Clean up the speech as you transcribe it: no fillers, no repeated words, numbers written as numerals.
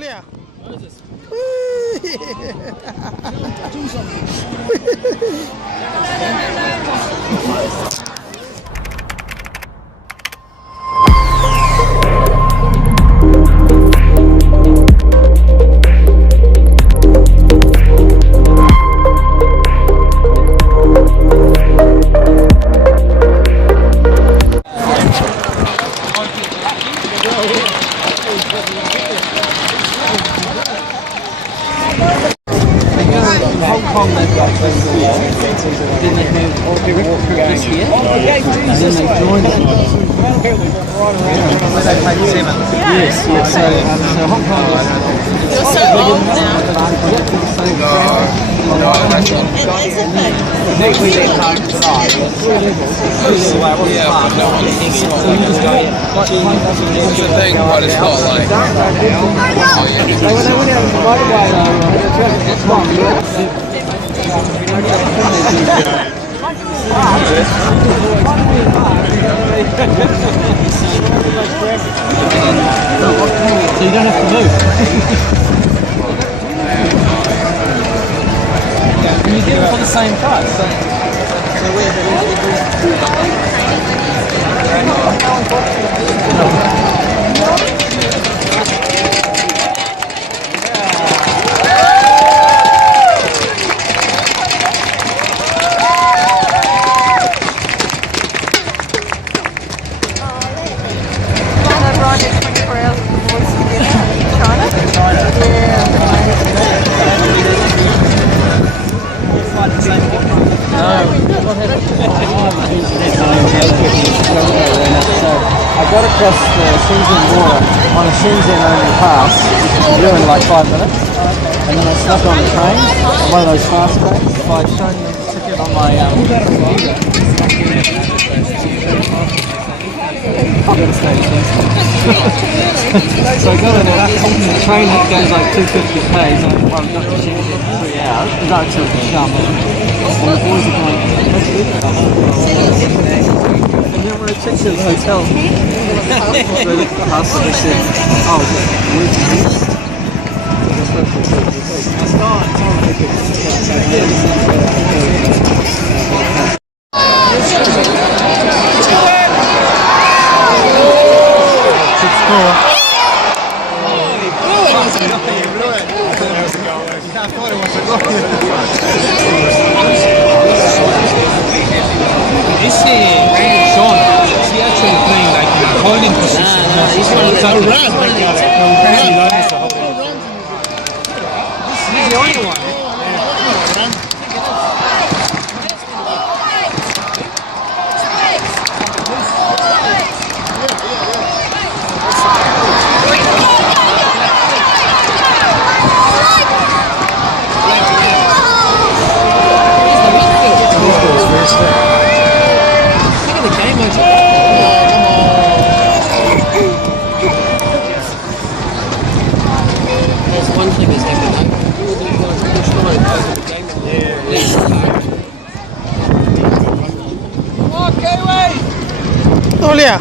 Olha. Hong Kong, they've got then they have all people walking this year, and then they join it. Where they played 7. Yes, yes. So Hong Kong is It's a thing, but it's not like. So you don't have to move. And you get it for the same price. So I got across the Shenzhen border on a Shenzhen-only pass, which you can do in like 5 minutes, and then I snuck on the train, on one of those fast trains, by showing them the ticket on my computer. So I got on the train that goes like 250 k's, and I've got to Shenzhen for 3 hours, no, to Xiamen, and the boys are going, that's good. And then when I checked in the hotel, they looked at the house and they said, oh, where's the house? Holding position. He's the only one. Olha.